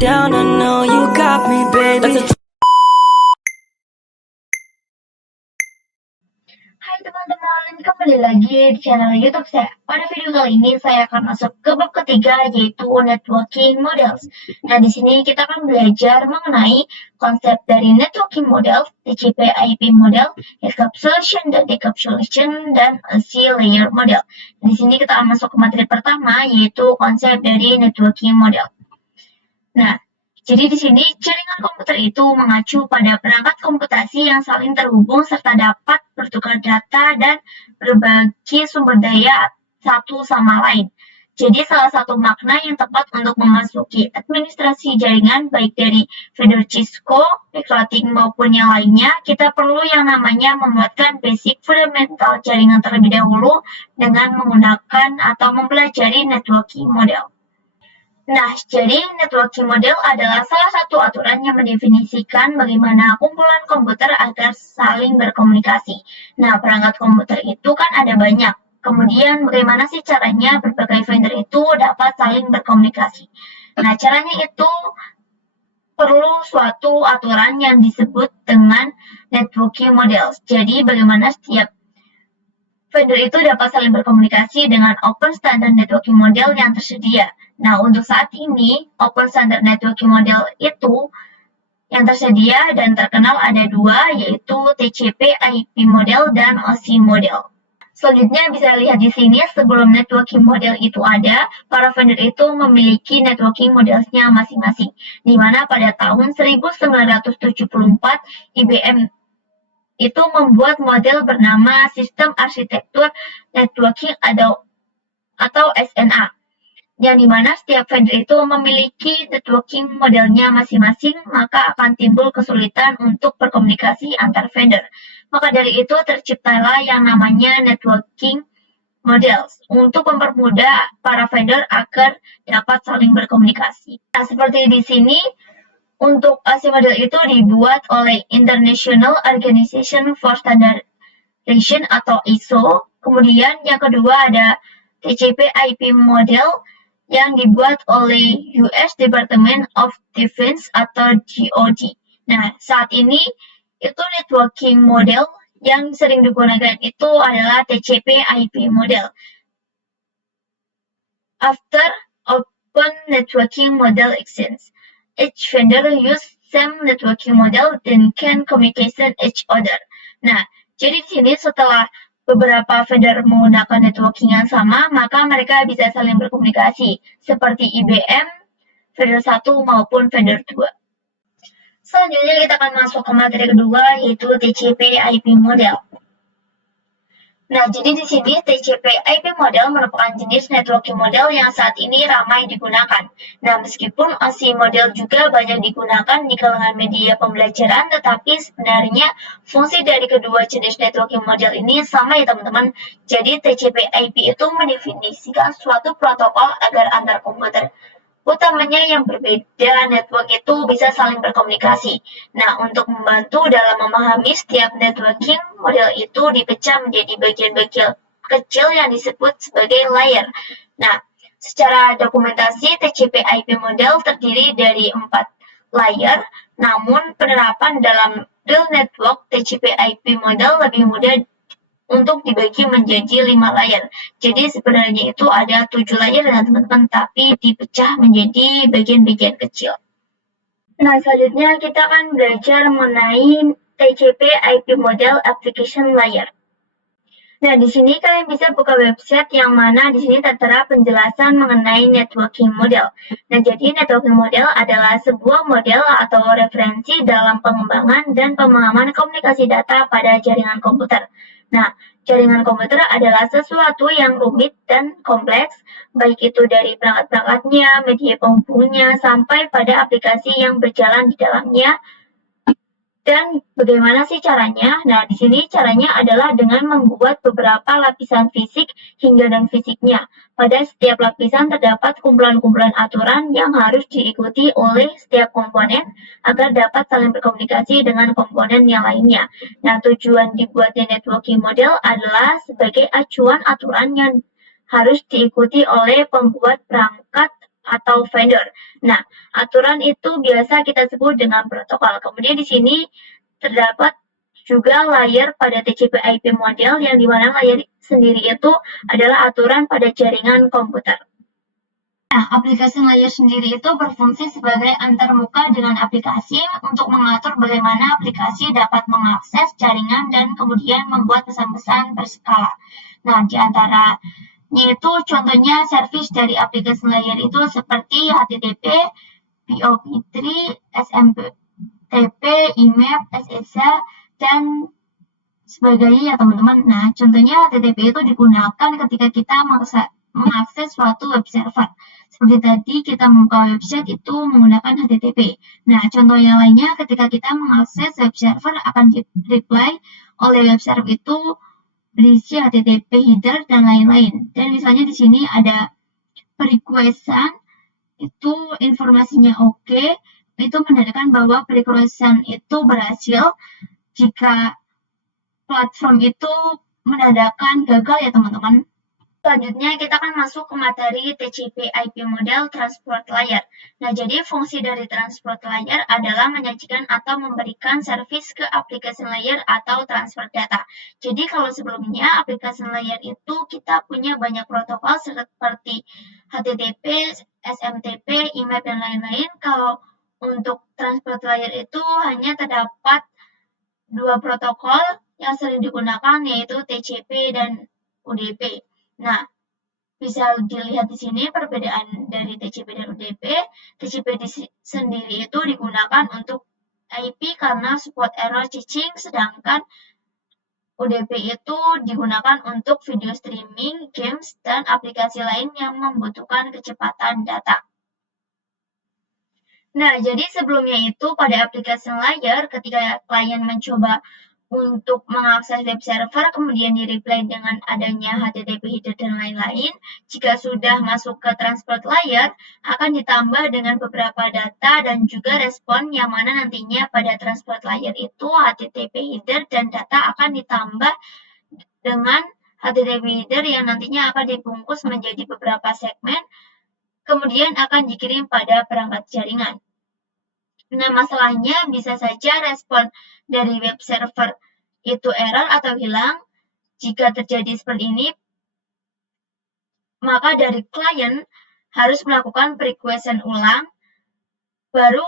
down, I know you got me, baby. Hai teman-teman, kembali lagi di channel YouTube saya. Pada video kali ini saya akan masuk ke bab ketiga, yaitu networking models. Nah, di sini kita akan belajar mengenai konsep dari networking model, TCP/IP model, encapsulation dan decapsulation, dan C-layer model. Di sini kita akan masuk ke materi pertama, yaitu konsep dari networking model. Nah, jadi di sini jaringan komputer itu mengacu pada perangkat komputasi yang saling terhubung serta dapat bertukar data dan berbagi sumber daya satu sama lain. Jadi salah satu makna yang tepat untuk memasuki administrasi jaringan baik dari vendor Cisco, Recruiting maupun yang lainnya, kita perlu yang namanya membuatkan basic fundamental jaringan terlebih dahulu dengan menggunakan atau mempelajari networking model. Nah, jadi networking model adalah salah satu aturan yang mendefinisikan bagaimana kumpulan komputer agar saling berkomunikasi. Nah, perangkat komputer itu kan ada banyak. Kemudian bagaimana sih caranya berbagai vendor itu dapat saling berkomunikasi. Nah, caranya itu perlu suatu aturan yang disebut dengan networking model. Jadi, bagaimana setiap vendor itu dapat saling berkomunikasi dengan open standard networking model yang tersedia. Nah, untuk saat ini, Open Standard Networking Model itu yang tersedia dan terkenal ada dua, yaitu TCP/IP Model dan OSI Model. Selanjutnya bisa lihat di sini, sebelum networking model itu ada, para vendor itu memiliki networking modelsnya masing-masing, di mana pada tahun 1974, IBM itu membuat model bernama Sistem Arsitektur Networking atau SNA. Yang dimana setiap vendor itu memiliki networking modelnya masing-masing, maka akan timbul kesulitan untuk berkomunikasi antar vendor. Maka dari itu terciptalah yang namanya networking models untuk mempermudah para vendor agar dapat saling berkomunikasi. Nah, seperti di sini, untuk OSI model itu dibuat oleh International Organization for Standardization atau ISO. Kemudian yang kedua ada TCP/IP model yang dibuat oleh US Department of Defense atau DoD. Nah, saat ini itu networking model yang sering digunakan itu adalah TCP/IP model. After open networking model exists, each vendor use same networking model then can communicate each other. Nah, jadi di sini setelah beberapa vendor menggunakan networking yang sama, maka mereka bisa saling berkomunikasi, seperti IBM, vendor 1 maupun vendor 2. Selanjutnya kita akan masuk ke materi kedua, yaitu TCP/IP model. Nah, jadi di sini TCP/IP model merupakan jenis networking model yang saat ini ramai digunakan. Nah, meskipun OSI model juga banyak digunakan di kalangan media pembelajaran, tetapi sebenarnya fungsi dari kedua jenis networking model ini sama ya teman-teman. Jadi TCP/IP itu mendefinisikan suatu protokol agar antar komputer utamanya yang berbeda network itu bisa saling berkomunikasi. Nah, untuk membantu dalam memahami setiap networking model itu dipecah menjadi bagian-bagian kecil yang disebut sebagai layer. Nah, secara dokumentasi TCP/IP model terdiri dari 4 layer, namun penerapan dalam real network TCP/IP model lebih mudah untuk dibagi menjadi 5 layer. Jadi sebenarnya itu ada 7 layer ya teman-teman, tapi dipecah menjadi bagian-bagian kecil. Nah, selanjutnya kita akan belajar mengenai TCP/IP model application layer. Nah, di sini kalian bisa buka website yang mana di sini tertera penjelasan mengenai networking model. Nah, jadi networking model adalah sebuah model atau referensi dalam pengembangan dan pemahaman komunikasi data pada jaringan komputer. Nah, jaringan komputer adalah sesuatu yang rumit dan kompleks, baik itu dari perangkat-perangkatnya, media penghubungnya, sampai pada aplikasi yang berjalan di dalamnya. Dan bagaimana sih caranya? Nah, di sini caranya adalah dengan membuat beberapa lapisan fisik hingga non-fisiknya. Pada setiap lapisan terdapat kumpulan-kumpulan aturan yang harus diikuti oleh setiap komponen agar dapat saling berkomunikasi dengan komponen yang lainnya. Nah, tujuan dibuatnya networking model adalah sebagai acuan aturan yang harus diikuti oleh pembuat perangkat atau vendor. Nah, aturan itu biasa kita sebut dengan protokol. Kemudian di sini terdapat juga layer pada TCP IP model yang dimana layer sendiri itu adalah aturan pada jaringan komputer. Nah, aplikasi layer sendiri itu berfungsi sebagai antarmuka dengan aplikasi untuk mengatur bagaimana aplikasi dapat mengakses jaringan dan kemudian membuat pesan-pesan berskala. Nah, di antaranya itu contohnya service dari aplikasi layer itu seperti HTTP, POP3, SMTP, IMAP, SSH, dan sebagainya ya teman-teman. Nah, contohnya HTTP itu digunakan ketika kita mengakses suatu web server. Seperti tadi kita membuka website itu menggunakan HTTP. Nah, contoh yang lainnya ketika kita mengakses web server akan di-reply oleh web server itu berisi HTTP header dan lain-lain. Dan misalnya di sini ada requestan itu informasinya oke, itu menandakan bahwa requestan itu berhasil. Jika platform itu menandakan gagal ya teman-teman. Selanjutnya kita akan masuk ke materi TCP IP model transport layer. Nah, jadi fungsi dari transport layer adalah menyajikan atau memberikan service ke application layer atau transfer data. Jadi kalau sebelumnya application layer itu kita punya banyak protokol seperti HTTP, SMTP, IMAP, dan lain-lain. Kalau untuk transport layer itu hanya terdapat dua protokol yang sering digunakan yaitu TCP dan UDP. Nah, bisa dilihat di sini perbedaan dari TCP dan UDP. TCP sendiri itu digunakan untuk IP karena support error caching, sedangkan UDP itu digunakan untuk video streaming, games, dan aplikasi lain yang membutuhkan kecepatan data. Nah, jadi sebelumnya itu pada aplikasi layer ketika klien mencoba untuk mengakses web server, kemudian di-reply dengan adanya HTTP header dan lain-lain. Jika sudah masuk ke transport layer, akan ditambah dengan beberapa data dan juga respon yang mana nantinya pada transport layer itu HTTP header dan data akan ditambah dengan HTTP header yang nantinya akan dibungkus menjadi beberapa segmen, kemudian akan dikirim pada perangkat jaringan. Nah, masalahnya bisa saja respon dari web server itu error atau hilang. Jika terjadi seperti ini, maka dari klien harus melakukan requestan ulang, baru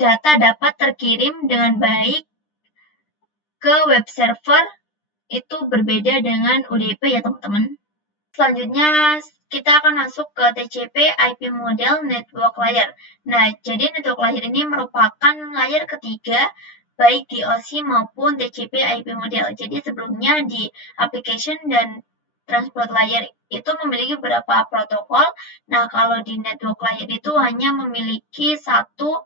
data dapat terkirim dengan baik ke web server. Itu berbeda dengan UDP ya teman-teman. Selanjutnya kita akan masuk ke TCP IP model network layer. Nah, jadi network layer ini merupakan layer ketiga baik di OSI maupun TCP IP model. Jadi sebelumnya di application dan transport layer itu memiliki beberapa protokol. Nah, kalau di network layer itu hanya memiliki satu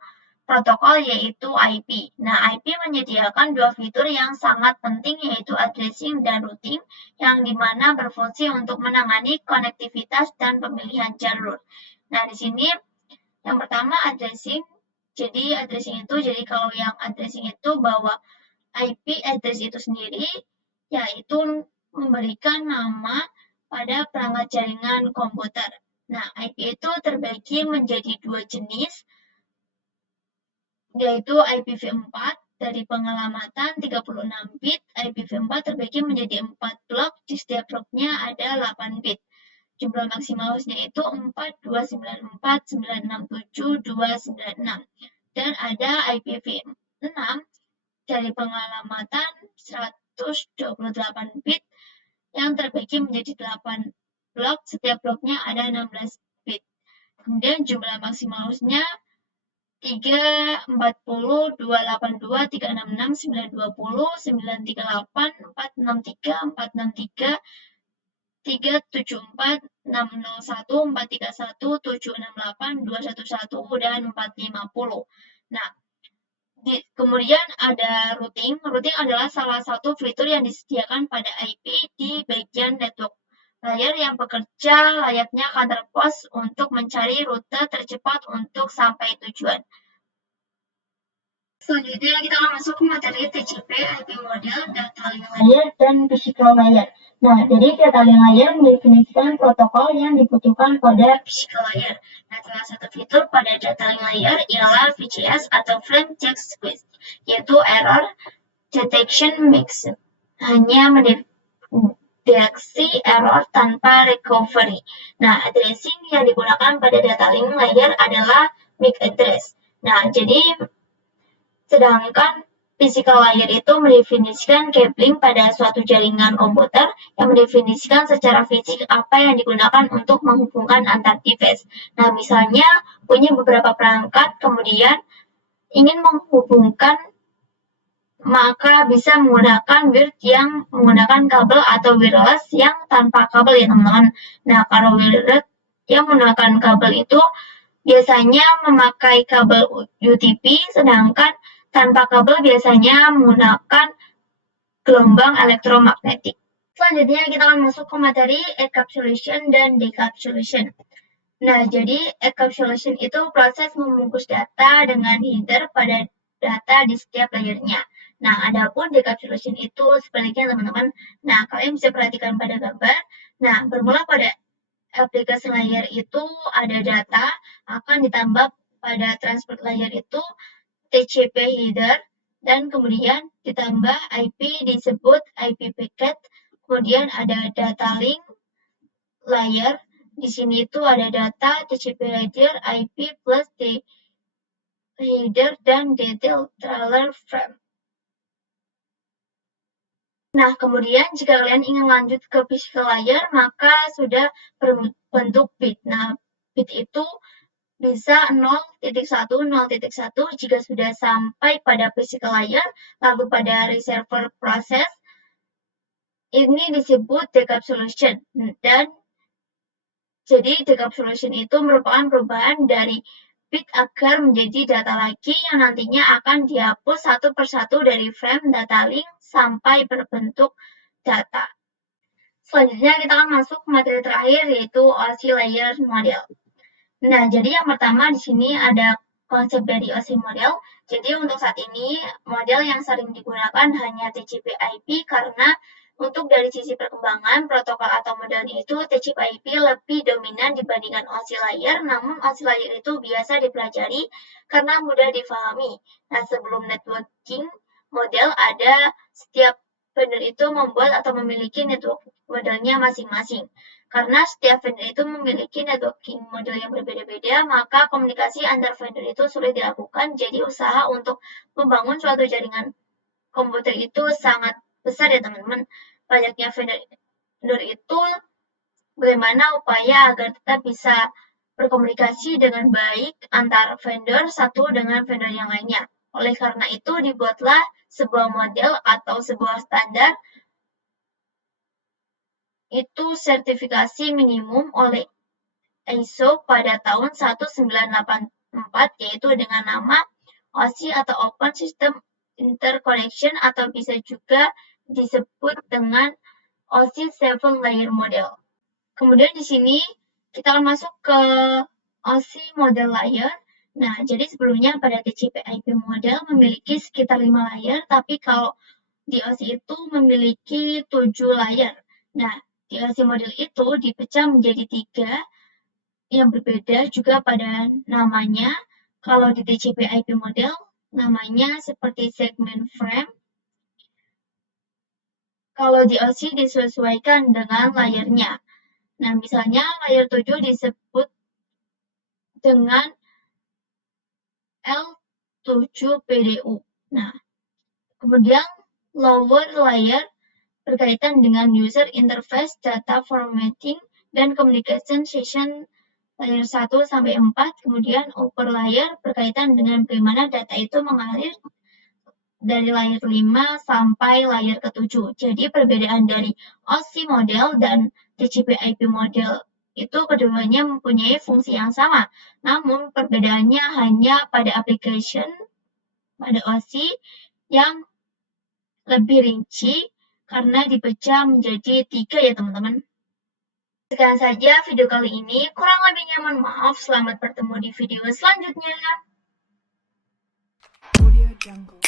protokol yaitu IP. Nah, IP menyediakan dua fitur yang sangat penting yaitu addressing dan routing yang dimana berfungsi untuk menangani konektivitas dan pemilihan jalur. Nah, di sini yang pertama addressing. Jadi addressing itu kalau yang addressing itu bahwa IP address itu sendiri yaitu memberikan nama pada perangkat jaringan komputer. Nah, IP itu terbagi menjadi dua jenis, yaitu IPv4 dari pengelamatan 36 bit. IPv4 terbagi menjadi 4 blok, di setiap bloknya ada 8 bit. Jumlah maksimal hostnya itu 42949672296. Dan ada IPv6 dari pengelamatan 128 bit yang terbagi menjadi 8 blok, setiap bloknya ada 16 bit. Kemudian jumlah maksimal hostnya 340, 282, 366, 920, 938, 463, 461, 431, 438, 211, dan 450. Nah, kemudian ada routing. Routing adalah salah satu fitur yang disediakan pada IP di bagian network layer yang bekerja layaknya kantor pos untuk mencari rute tercepat untuk sampai tujuan. Selanjutnya kita akan masuk ke materi TCP IP model, data link layer, dan physical layer. Nah, jadi data link layer mendefinisikan protokol yang dibutuhkan pada physical layer. Nah, salah satu fitur pada data link layer ialah VCS atau Frame Check Squeeze, yaitu error detection mechanism. Hanya mendeteksi error tanpa recovery. Nah, addressing yang digunakan pada data link layer adalah MAC address. Nah, jadi sedangkan physical layer itu mendefinisikan cabling pada suatu jaringan komputer yang mendefinisikan secara fisik apa yang digunakan untuk menghubungkan antar device. Nah, misalnya punya beberapa perangkat, kemudian ingin menghubungkan, maka bisa menggunakan wired yang menggunakan kabel atau wireless yang tanpa kabel ya teman-teman. Nah, kalau wired yang menggunakan kabel itu biasanya memakai kabel UTP, sedangkan tanpa kabel biasanya menggunakan gelombang elektromagnetik. Selanjutnya kita akan masuk ke materi encapsulation dan decapsulation. Nah, jadi encapsulation itu proses membungkus data dengan header pada data di setiap layernya. Nah, adapun decapsulation itu sebaliknya teman-teman. Nah, kalian bisa perhatikan pada gambar. Nah, bermula pada aplikasi layer itu ada data, akan ditambah pada transport layer itu TCP header, dan kemudian ditambah IP disebut IP packet, kemudian ada data link layer, di sini itu ada data TCP header, IP plus header dan detail trailer frame. Nah, kemudian jika kalian ingin lanjut ke physical layer, maka sudah berbentuk bit. Nah, bit itu bisa 0.1, 0.1 jika sudah sampai pada physical layer, lalu pada receiver process, ini disebut decapsulation. Dan jadi decapsulation itu merupakan perubahan dari bit agar menjadi data lagi yang nantinya akan dihapus satu persatu dari frame data link sampai berbentuk data. Selanjutnya kita akan masuk ke materi terakhir, yaitu OC layer model. Nah, jadi yang pertama di sini ada konsep dari OC model. Jadi untuk saat ini model yang sering digunakan hanya TCP/IP karena untuk dari sisi perkembangan protokol atau modelnya itu TCP/IP lebih dominan dibandingkan OC layer. Namun OC layer itu biasa dipelajari karena mudah difahami. Nah, sebelum networking model ada, setiap vendor itu membuat atau memiliki network modelnya masing-masing. Karena setiap vendor itu memiliki networking model yang berbeda-beda, maka komunikasi antar vendor itu sulit dilakukan. Jadi usaha untuk membangun suatu jaringan komputer itu sangat besar ya teman-teman. Banyaknya vendor itu bagaimana upaya agar tetap bisa berkomunikasi dengan baik antar vendor satu dengan vendor yang lainnya. Oleh karena itu dibuatlah sebuah model atau sebuah standar itu sertifikasi minimum oleh ISO pada tahun 1984, yaitu dengan nama OSI atau Open System Interconnection, atau bisa juga disebut dengan OSI 7 Layer Model. Kemudian di sini kita akan masuk ke OSI model layer. Nah, jadi sebelumnya pada TCP/IP model memiliki sekitar 5 layer, tapi kalau di OSI itu memiliki 7 layer. Nah, di OSI model itu dipecah menjadi 3 yang berbeda juga pada namanya. Kalau di TCP/IP model, namanya seperti segment frame. Kalau di OSI disesuaikan dengan layernya. Nah, misalnya layer 7 disebut dengan L7PDU. Nah, kemudian lower layer berkaitan dengan user interface, data formatting, dan communication session layer 1 sampai 4, kemudian upper layer berkaitan dengan bagaimana data itu mengalir dari layer 5 sampai layer ke-7. Jadi perbedaan dari OSI model dan TCP/IP model itu keduanya mempunyai fungsi yang sama, namun perbedaannya hanya pada application pada OSI yang lebih rinci karena dipecah menjadi 3 ya teman-teman. Sekian saja video kali ini, kurang lebihnya mohon maaf. Selamat bertemu di video selanjutnya. Audio Jungle.